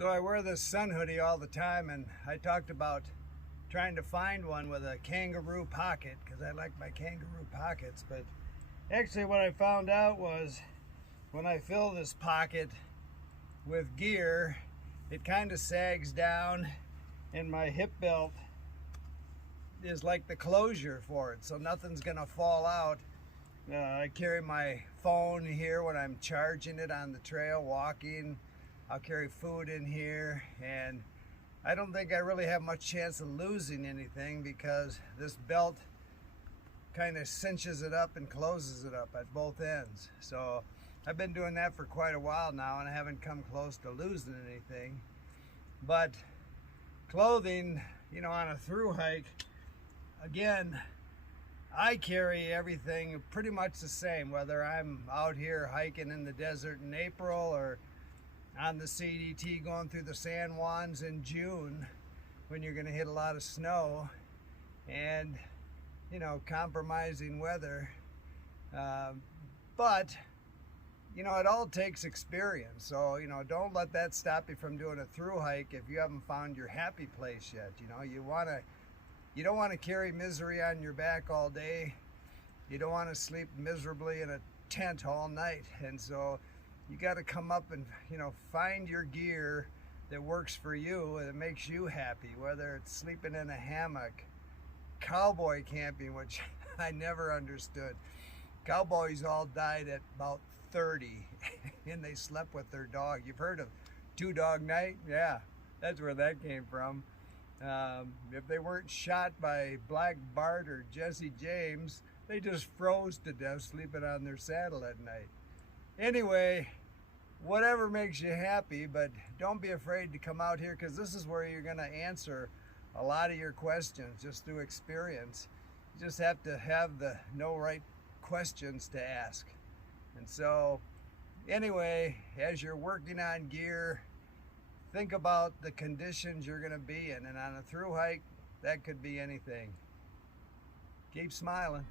So I wear this Sun hoodie all the time, and I talked about trying to find one with a kangaroo pocket because I like my kangaroo pockets. But actually what I found out was when I fill this pocket with gear, it kind of sags down and my hip belt is like the closure for it, so nothing's gonna fall out. I carry my phone here when I'm charging it on the trail, walking. I'll carry food in here, and I don't think I really have much chance of losing anything because this belt kind of cinches it up and closes it up at both ends. So I've been doing that for quite a while now, and I haven't come close to losing anything. But clothing, you know, on a through hike, again, I carry everything pretty much the same, whether I'm out here hiking in the desert in April or on the CDT going through the San Juans in June when you're going to hit a lot of snow and, you know, compromising weather. But, you know, it all takes experience. So, you know, don't let that stop you from doing a through hike if you haven't found your happy place yet. You know, you don't want to carry misery on your back all day. You don't want to sleep miserably in a tent all night. And so you got to come up and, you know, find your gear that works for you and that makes you happy, whether it's sleeping in a hammock, cowboy camping, which I never understood. Cowboys all died at about 30 and they slept with their dog. You've heard of two dog night? Yeah, that's where that came from. If they weren't shot by Black Bart or Jesse James, they just froze to death sleeping on their saddle at night. Anyway, whatever makes you happy, but don't be afraid to come out here, because this is where you're going to answer a lot of your questions just through experience. You just have to have the right questions to ask. And so anyway, as you're working on gear, think about the conditions you're going to be in, and on a through hike, that could be anything. Keep smiling.